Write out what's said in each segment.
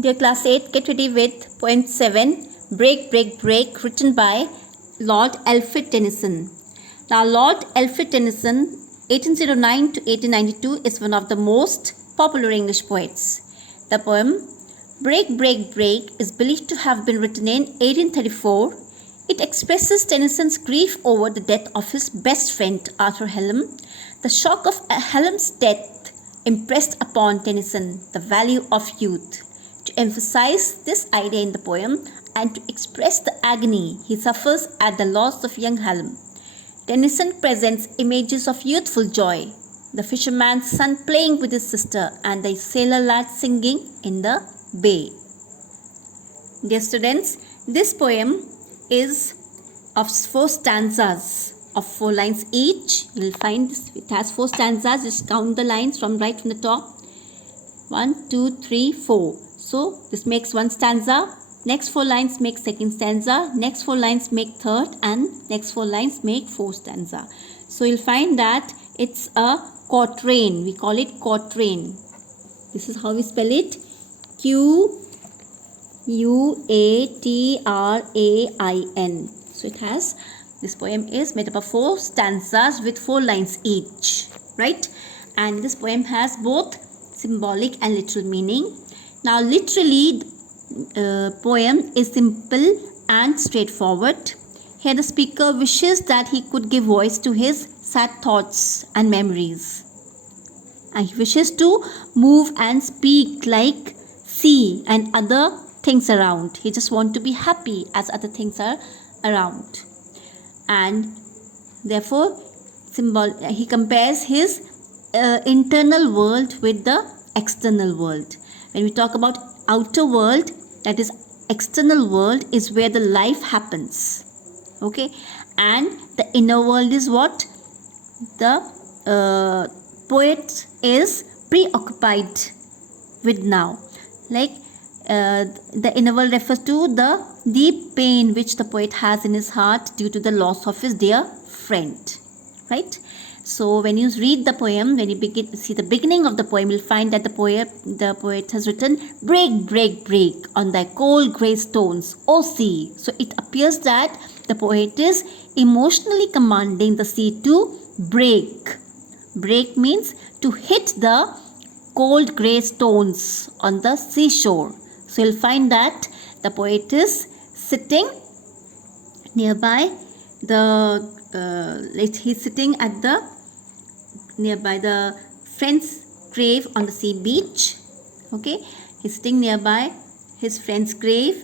Dear Class 8, get ready with poem 7, Break, Break, Break, written by Lord Alfred Tennyson. Now, Lord Alfred Tennyson, 1809 to 1892, is one of the most popular English poets. The poem Break, Break, Break is believed to have been written in 1834. It expresses Tennyson's grief over the death of his best friend, Arthur Hallam. The shock of Hallam's death impressed upon Tennyson the value of youth. To emphasize this idea in the poem and to express the agony he suffers at the loss of young Hallam, Tennyson presents images of youthful joy, the fisherman's son playing with his sister and the sailor lad singing in the bay. Dear students, this poem is of 4 stanzas of 4 lines each. You will find this, it has 4 stanzas. Just count the lines from the top. 1, 2, 3, 4. So this makes 1 stanza. Next 4 lines make 2nd stanza. Next 4 lines make 3rd, and next 4 lines make 4th stanza. So you'll find that it's a quatrain. We call it quatrain. This is how we spell it. Quatrain. So this poem is made up of 4 stanzas with 4 lines each, right? And this poem has both symbolic and literal meaning. Now, literally, poem is simple and straightforward. Here the speaker wishes that he could give voice to his sad thoughts and memories. And he wishes to move and speak like sea and other things around. He just wants to be happy as other things are around. And therefore, he compares his internal world with the external world. When we talk about outer world, that is external world, is where the life happens. Okay, and the inner world is what the poet is preoccupied with now. Like the inner world refers to the deep pain which the poet has in his heart due to the loss of his dear friend, right? So when you read the poem, when you see the beginning of the poem, you'll find that the poet has written, break, break, break on thy cold grey stones, O sea. So it appears that the poet is emotionally commanding the sea to break. Break means to hit the cold grey stones on the seashore. So you'll find that the poet is sitting nearby he's sitting at nearby the friend's grave on the sea beach. Okay, he's sitting nearby his friend's grave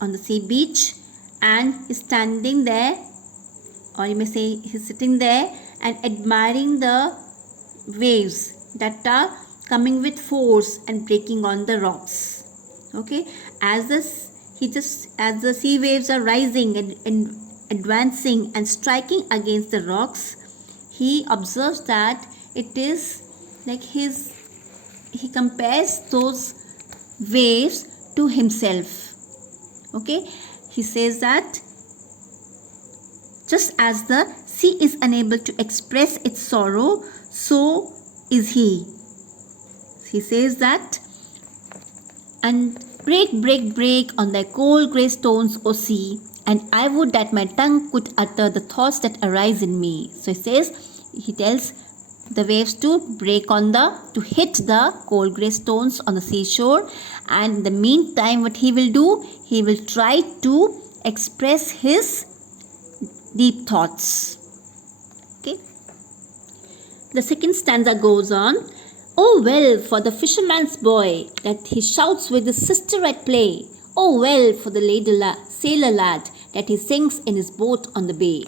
on the sea beach, and he's standing there, or you may say he's sitting there and admiring the waves that are coming with force and breaking on the rocks. Okay, as the sea waves are rising and advancing and striking against the rocks, he observes that it is like he compares those waves to himself. Okay, he says that just as the sea is unable to express its sorrow, so is he. He says that, and break, break, break on thy cold grey stones, O sea, and I would that my tongue could utter the thoughts that arise in me. So he tells the waves to hit the cold grey stones on the seashore, and in the meantime what he will do, he will try to express his deep thoughts. Okay. The 2nd stanza goes on. Oh well for the fisherman's boy that he shouts with his sister at play. Oh well for the sailor lad that he sings in his boat on the bay.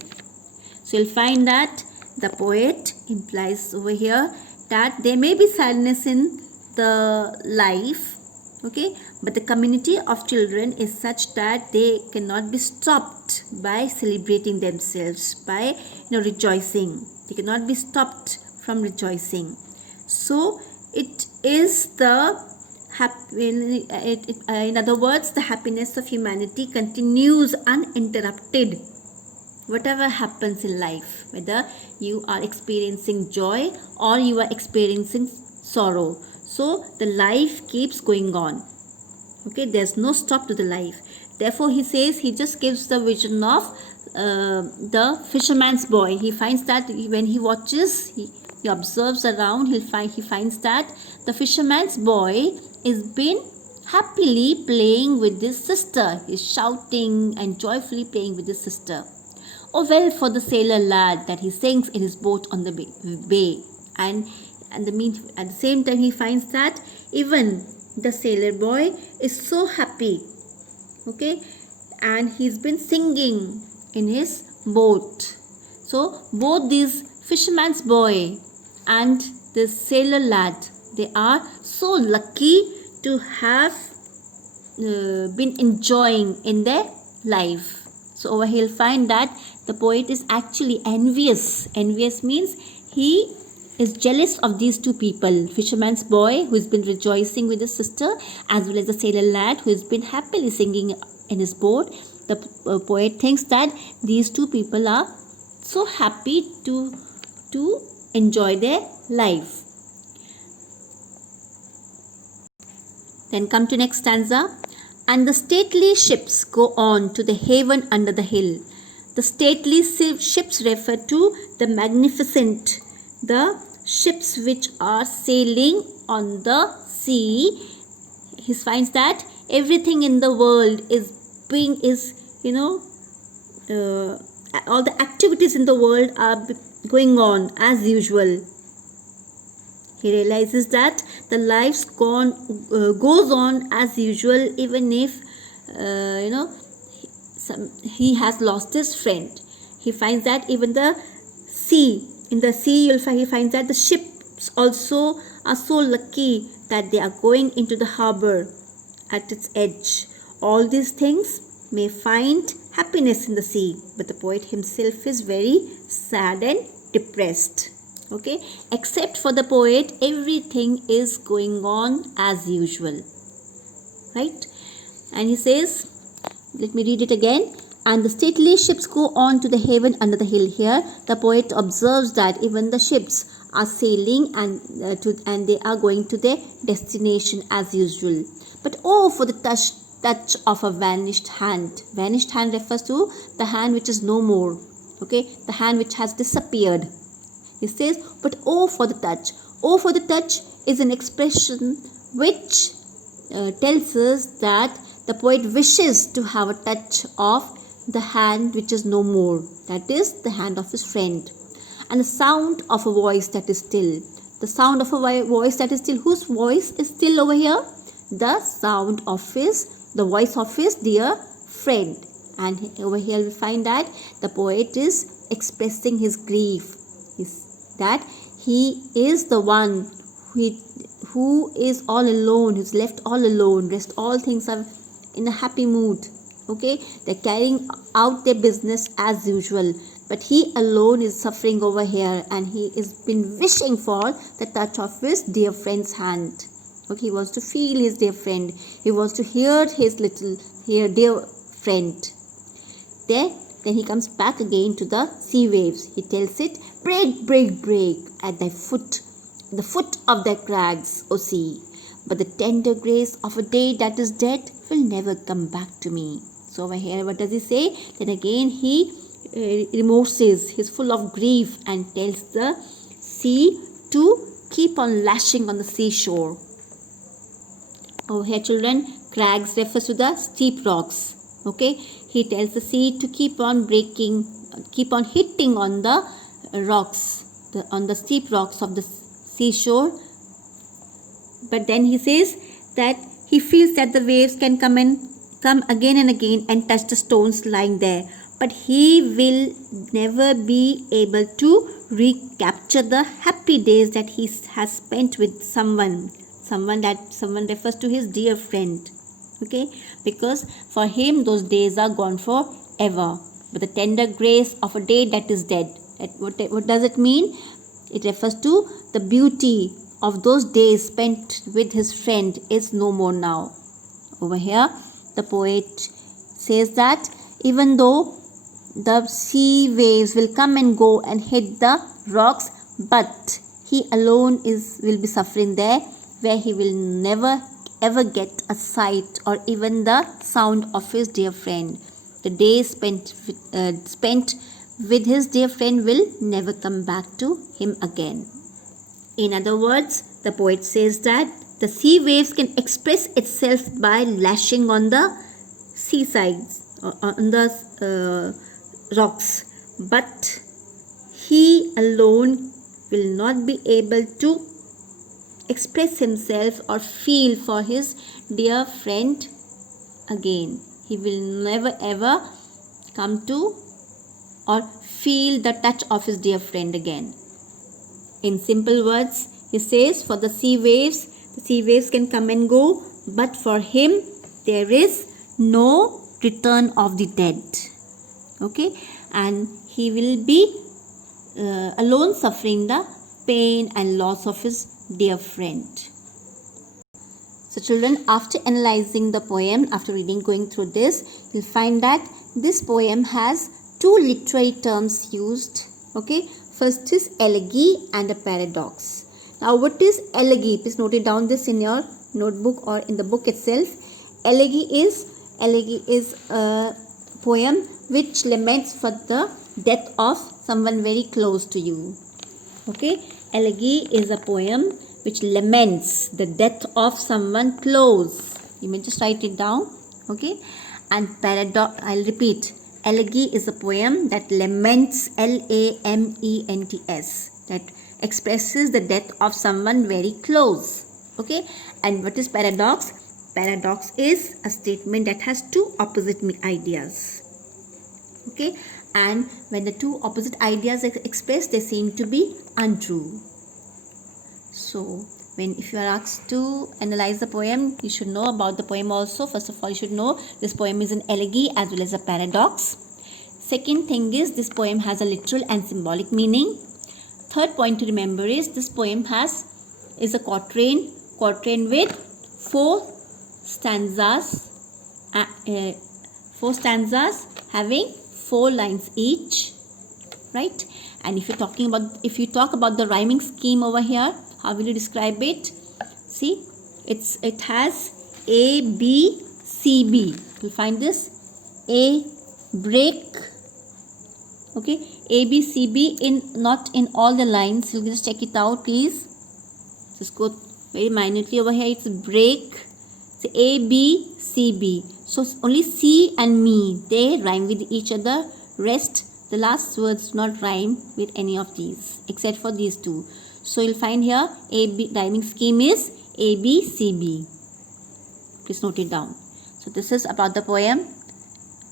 So you'll find that the poet implies over here that there may be sadness in the life, okay, but the community of children is such that they cannot be stopped by celebrating themselves, by rejoicing. They cannot be stopped from rejoicing. So it is in other words, the happiness of humanity continues uninterrupted. Whatever happens in life, whether you are experiencing joy or you are experiencing sorrow, so the life keeps going on. Okay, there's no stop to the life. Therefore, he says he just gives the vision of the fisherman's boy. He finds that when he watches, he observes around, he finds that the fisherman's boy is been happily playing with his sister. He's shouting and joyfully playing with his sister. Oh well for the sailor lad that he sinks in his boat on the bay. And at the same time he finds that even the sailor boy is so happy, okay, and he's been singing in his boat. So both these fisherman's boy and this sailor lad, they are so lucky to have been enjoying in their life. So over here you'll find that the poet is actually envious. Envious means he is jealous of these two people, fisherman's boy who has been rejoicing with his sister, as well as the sailor lad who has been happily singing in his boat. The poet thinks that these two people are so happy to enjoy their life. Then come to next stanza. And the stately ships go on to the haven under the hill. The stately ships refer to the magnificent, the ships which are sailing on the sea. He finds that everything in the world is all the activities in the world are going on as usual. He realizes that the life goes on as usual, even if he has lost his friend. He finds that even the sea, in the sea he finds that the ships also are so lucky that they are going into the harbor at its edge. All these things may find happiness in the sea, but the poet himself is very sad and depressed. Okay, except for the poet, everything is going on as usual, right? And he says, let me read it again. And the stately ships go on to the haven under the hill. Here the poet observes that even the ships are sailing and they are going to their destination as usual. But oh, for the touch of a vanished hand. Vanished hand refers to the hand which is no more, okay, the hand which has disappeared. He says, but oh for the touch. Oh for the touch is an expression which tells us that the poet wishes to have a touch of the hand which is no more, that is the hand of his friend. And the sound of a voice that is still. The sound of a voice that is still. Whose voice is still over here? The sound of the voice of his dear friend. And over here we find that the poet is expressing his grief. That he is the one who is all alone, who's left all alone. Rest all things are in a happy mood. Okay, they're carrying out their business as usual, but he alone is suffering over here, and he has been wishing for the touch of his dear friend's hand. Okay, he wants to feel his dear friend. He wants to hear his dear friend. Then he comes back again to the sea waves. He tells it, break, break, break at the foot of the crags, O sea. But the tender grace of a day that is dead will never come back to me. So over here, what does he say? Then again he remorses. He's full of grief and tells the sea to keep on lashing on the seashore. Over here, children, crags refers to the steep rocks. Okay, he tells the sea to keep on hitting on the rocks, on the steep rocks of the seashore. But then he says that he feels that the waves can come again and again and touch the stones lying there, but he will never be able to recapture the happy days that he has spent with someone refers to his dear friend. Okay, because for him those days are gone forever. But the tender grace of a day that is dead, what does it mean? It refers to the beauty of those days spent with his friend is no more now. Over here the poet says that even though the sea waves will come and go and hit the rocks, but he alone will be suffering there, where he will never ever get a sight or even the sound of his dear friend. The day spent with his dear friend will never come back to him again. In other words, the poet says that the sea waves can express itself by lashing on the seasides or on the rocks, but he alone will not be able to express himself or feel for his dear friend again. He will never ever come to or feel the touch of his dear friend again. In simple words, he says, for the sea waves can come and go, but for him there is no return of the dead. Okay, and he will be alone suffering the pain and loss of his dear friend. So children, after analyzing the poem, after going through this, you'll find that this poem has two literary terms used. Okay, first is elegy and a paradox. Now what is elegy? Please note it down this in your notebook or in the book itself. Elegy is a poem which laments for the death of someone very close to you. Okay, elegy is a poem which laments the death of someone close. You may just write it down. Okay, and paradox, I'll repeat, elegy is a poem that laments, laments, that expresses the death of someone very close. Okay, and what is paradox? Paradox is a statement that has two opposite ideas. Okay, and when the two opposite ideas are expressed, they seem to be untrue. So if you are asked to analyze the poem, you should know about the poem also. First of all, you should know this poem is an elegy as well as a paradox. Second thing is, this poem has a literal and symbolic meaning. Third point to remember is, this poem is a quatrain with four stanzas having 4 lines each, right? And if you talk about the rhyming scheme over here, how will you describe it? See, it has A, B, C, B. You'll find this A, break. Okay, A, B, C, B not in all the lines. You can just check it out, please. Just go very minutely over here. It's break. So A, B, C, B. So only C and me, they rhyme with each other. Rest, the last words do not rhyme with any of these except for these two. So you'll find here A, B, rhyming scheme is A, B, C, B. Please note it down. So this is about the poem.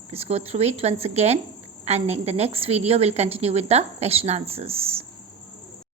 Please go through it once again, and in the next video we'll continue with the question answers.